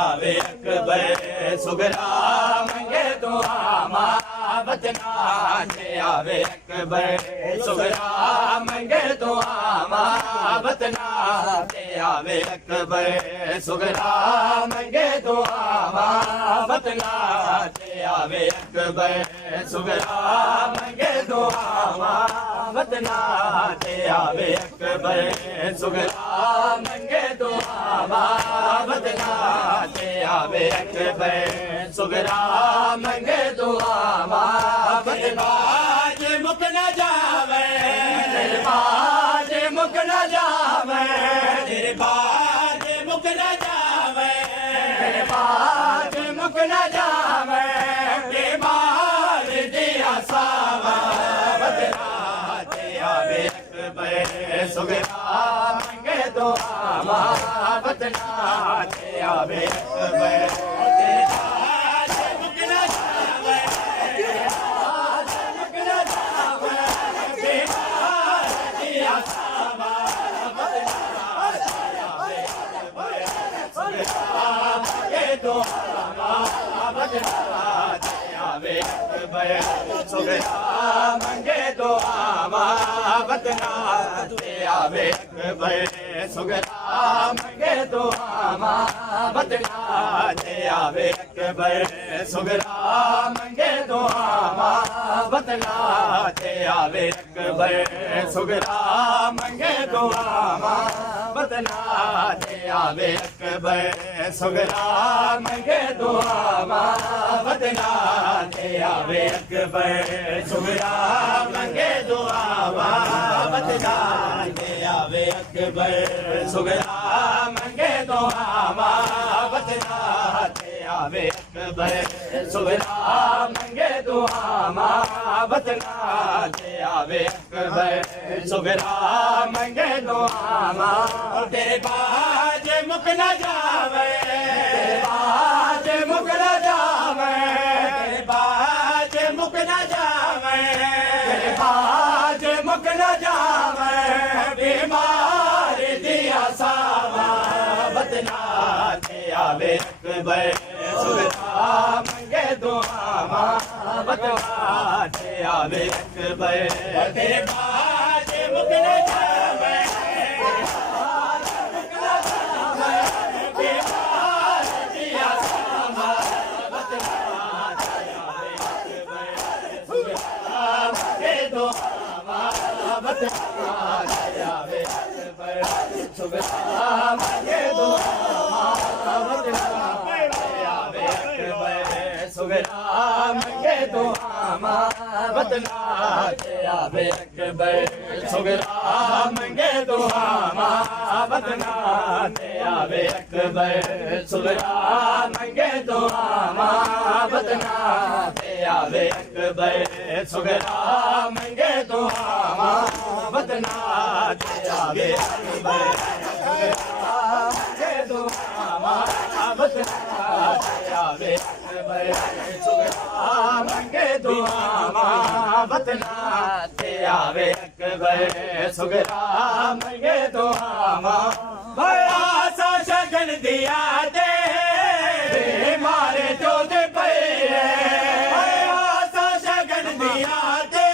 आवे अकबर सुगरा मंगे दुआ मां बतना ते आवे अकबर सुगरा मंगे दुआ मां बतना ते आवे अकबर सुगरा मंगे दुआ मां बतना ते आवे अकबर सुगरा मंगे दुआ मां बतना ते आवे अकबर सुगरा मंगे दुआ मां बतना ते आवे अकबर सुगरा मंगे दुआ मां बतना जे मुक न जावे तेरे बाज मुक न जावे तेरे बाज मुक न जावे तेरे बाज मुक न जावे बीमार दिया सावा बतना ते आवे अकबर सुगरा मंगे दुआ मां बतना ते आवे अकबर सुगरा मंगे दुआ मां बतना ते आवे अकबर सुगरा मंगे दुआ मां बतना ते आवे अकबर सुगरा मंगे दुआ मां बतना ते आवे अकबर सुगरा मंगे दुआ मां बतना ते आवे अकबर सुगरा मंगे दुआ मां बतना ते आवे अकबर सुगरा मंगे दुआ मां बतना ते आवे अकबर सुगरा मंगे दुआ मां बतना ते आवे अकबर सुगरा मंगे दुआ मां बतना ते आवे अकबर सुगरा मंगे दुआ मां तेरे बाज मुक न जावे तेरे बाज मुक न जावे तेरे बाज मुक न जावे तेरे बाज मुक न जावे बीमार दिया सावा बतना ते आवे अकबर सुगरा मंगे दुआ मां बतना ते आवे अकबर तेरे बाज मुक न जावे सुगरा मंगे दुआ मां बतना ते आवे अकबर सुगरा मंगे दुआ मां बतना ते आवे अकबर सुगरा मंगे दुआ मां बतना ते आवे अकबर सुगरा मंगे दुआ मां बतना ते आवे अकबर सुगरा मंगे दुआ मां बतना ते आवे अकबर मंगे दुआ मां बतना ते आवे अकबर सुगरा मंगे दुआ मां बतना ते आवे अकबर सुगरा मंगे दुआ मां बड़ा सा शगन दिया दे मारे जो दे पे बड़ा सा शगन दिया दे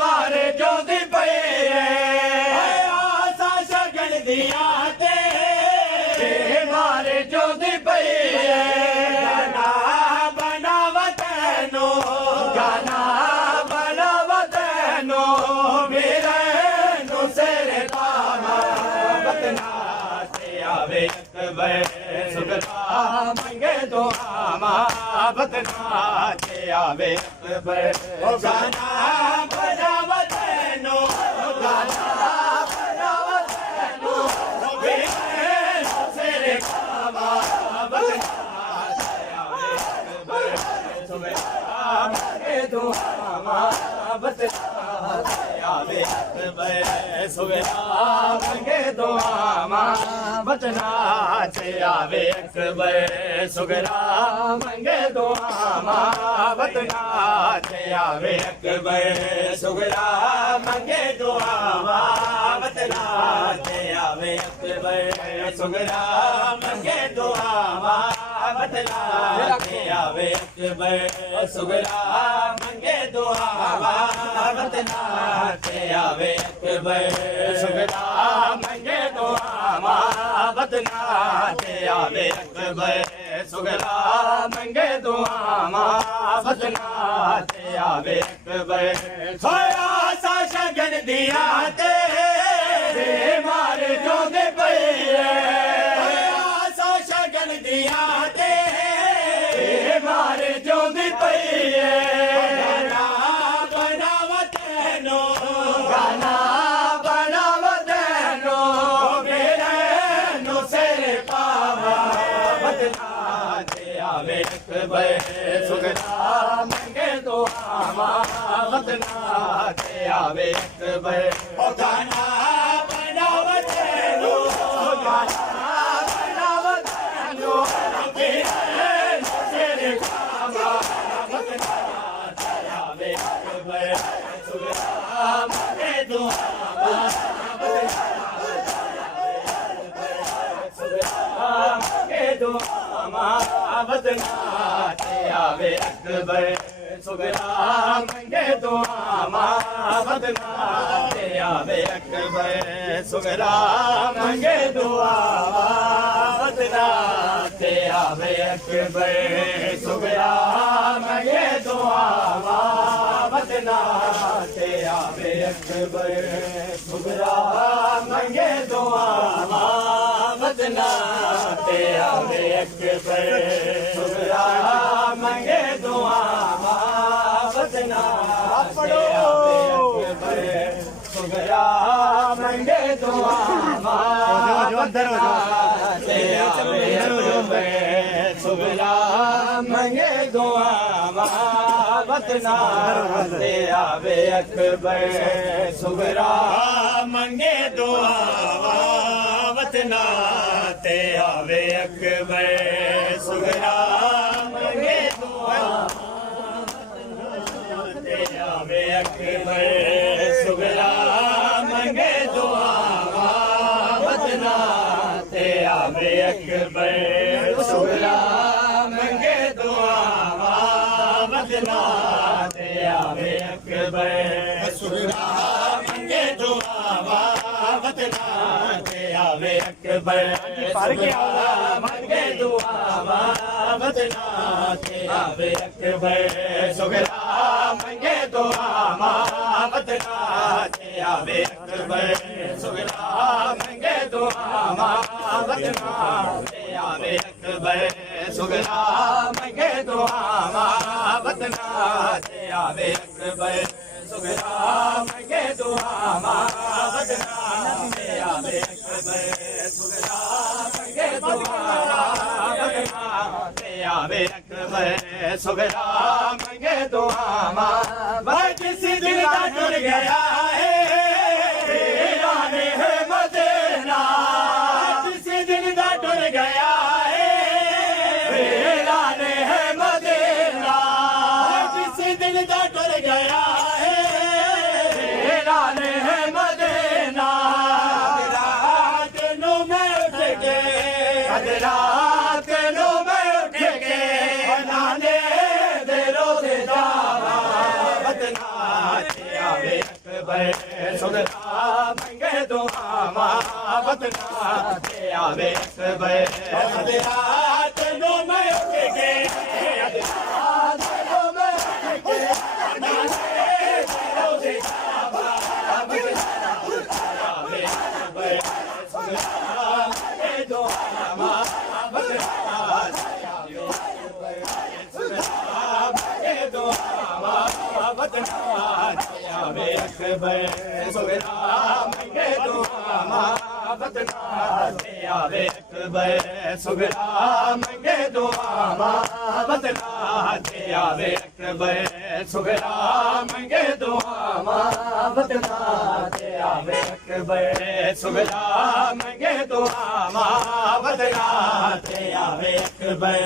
मारे जो दे पे बड़ा सा शगन दिया दे मारे जो दे पे गाना बनावत नो गाना बनावत नो मेरे नो सेरे तामा बतना ते आवे अकबर सुगरा मंगे दुआ मां बतना ते आवे अकबर गाना बनावत नो गाना बनावत नो मेरे नो सेरे तामा बतना ते आवे अकबर सुगरा मंगे दुआ मां बतना ते आवे अकबर सुगरा मंगे दुआ मां बतना ते आवे अकबर सुगरा मंगे दुआ मां बतना ते आवे अकबर सुगरा मंगे दुआ मां बतना ते आवे अकबर सुगरा मंगे दुआ मां बदला के आवे अकबर सुगरा मंगे दुआ बदला के आवे अकबर सुगरा मंगे दुआ बदला के आवे अकबर सुगरा मंगे दुआ बदला के आवे अकबर सोया सा शगन दिया ते मारे जो दे पई सा शगन दिया ते मारे जो दे पई बनावत नो गाना बनावत नो मेरे नो सिर पावा बदला दे आवे अकबर सुगरा मंगे दुआ बदला दे आवे अकबर ओ गाना बनावत नो गाना बनावत नो मेरे नो सिर पावा बदला दे आवे अकबर सुगरा मंगे दुआ बदला ते आवे अकबर सुगरा मंगे दुआ बदला ते आवे अकबर सुगरा मंगे दुआ बदला ते आवे अकबर सुगरा मंगे दुआ बदला ते आवे अकबर सुगरा मंगे दुआ बदला ते आवे अकबर सुगरा मंगे दुआ बदला ते आवे अकबर सुगरा मंगे दुआ बदला ते आवे अकबर सुगरा मंगे दुआ बदला ते आवे अकबर सुगरा मंगे दुआ बदला ते आवे अकबर सुगरा मंगे दुआ ते आवे अकबर सुगरा मंगे दुआ बदला ते आवे अकबर सुगरा मंगे दुआ बदला ते आवे अकबर सुगरा मंगे दुआ बदला ते आवे अकबर सुगरा मंगे दुआ बदला ते आवे अकबर सुगरा मंगे दुआ बदला ते आवे अकबर सुगरा मंगे दुआ बदला ते आवे अकबर सुगरा मंगे दुआ बदला ते आवे अकबर सुगरा मंगे दुआ बदला ते आवे अकबर सुगरा मंगे दुआ बदला ते आवे अकबर सुगरा मंगे दुआ जिस दिल का टूट गया है है मदीना जिस दिल का टूट गया है मदीना जिस दिल का टूट गया है मदीना रात नो में उठ के रात नो में उठ के बनाने दे रोज़े जावा बदला ते आवे अकबर सुगरा मंगे दुआ बदला ते आवे अकबर रात नो में उठ के रात नो में उठ के बनाने दे रोज़े जावा बदला आवे अकबर सुगरा मंगे दुआ बदला बदला ते आवे अकबर सुगरा मंगे दुआ बदला ते आवे अकबर सुगरा मंगे दुआ बदला ते आवे अकबर सुगरा मंगे दुआ बदला ते आवे अकबर सुगरा मंगे दुआ बदला ते आवे अकबर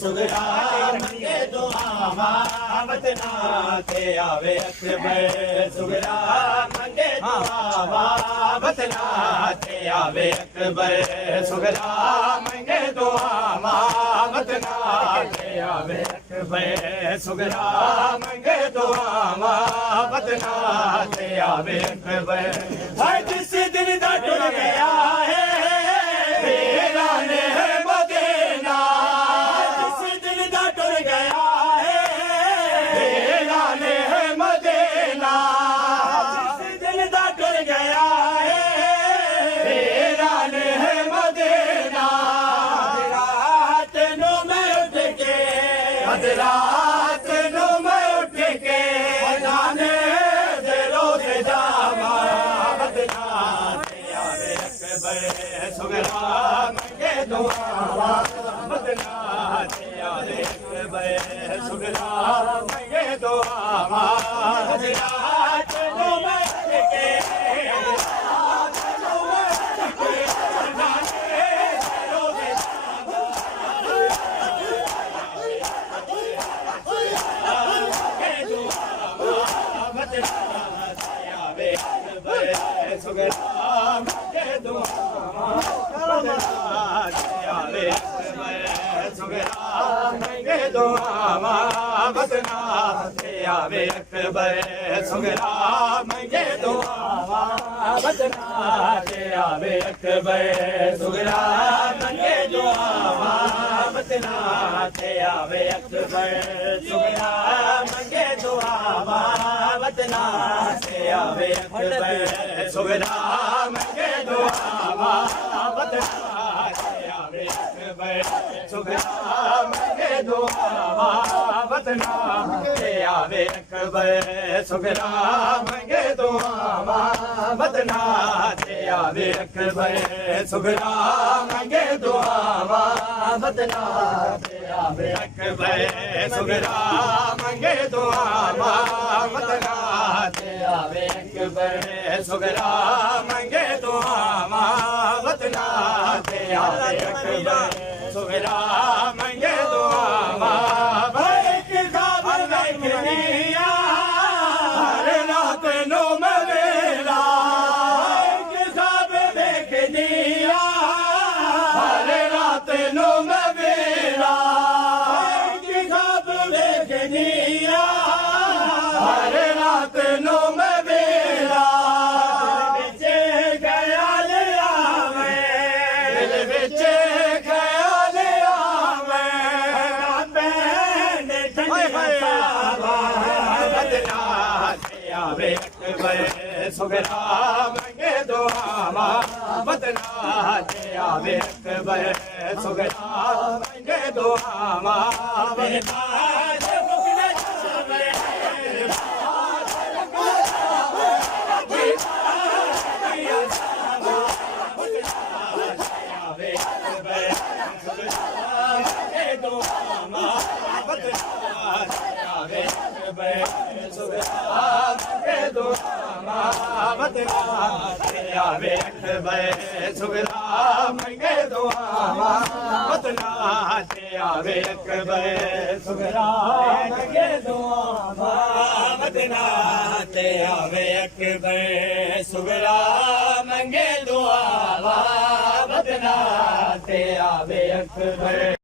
सुगरा मंगे दुआ बदला ते आवे अकबर सुगरा मंगे दुआ दुआवां बदना ते आवे अकबर सुगरा मंगे दुआवां बदना ते आवे अकबर सुगरा मंगे दुआवां बदना ते आवे अकबर हाय जिस दिन दा टुर गया है मेरा ने मदीना जिस दिन दा टुर गया है मेरा ने मदीना जिस दिन दा टुर गया है मेरा ने मदीना रात नु मैं उठ के रात नु मैं उठ के जाने दे रोज जावा बदना ते आवे अकबर सुगरा मंगे दुआवां बदना ते आवे अकबर सुगरा मंगे दुआवां रात नु मैं उठ के रात नु मैं उठ के जाने दे रोज सुगराम के दुआवां सुगराम के दुआवां बदना ते आवे अकबर सुगराम के दुआवां बदना ते आवे अकबर सुगराम के दुआवां बदना ते आवे अकबर सुगराम के दुआवां बदना ते आवे अकबर सुगराम के दुआवां बदना ते आवे अकबर सुगराम के दुआवां बदना ते आवे अकबर सुगराम के दुआवां बदना ते आवे अकबर सुगराम के दुआवां बदना ते आवे अकबर सुगराम के दुआवां बदना ते आवे अकबर सुगराम के दुआवां बदना ते आवे अकबर सुगराम के दुआवां बैठ खबर देखनिया हर रात नो मवेला बैठ खबर देखनिया हर रात नो मवेला बैठ खबर देखनिया हर रात नो मवेला दिल विच ख्याल आवे दिल विच ख्याल आवे पैन ठंडिया बदना ते आवे अकबर सुगराम के दुआवां बदना ते आवे अकबर सुगराम के दुआवां बदना सुगराम के दुआवां बदना ते आवे अकबर सुगराम के दुआवां बदना ते आवे अकबर सुगराम के दुआवां बदना ते आवे अकबर सुगराम के दुआवां बदना ते आवे अकबर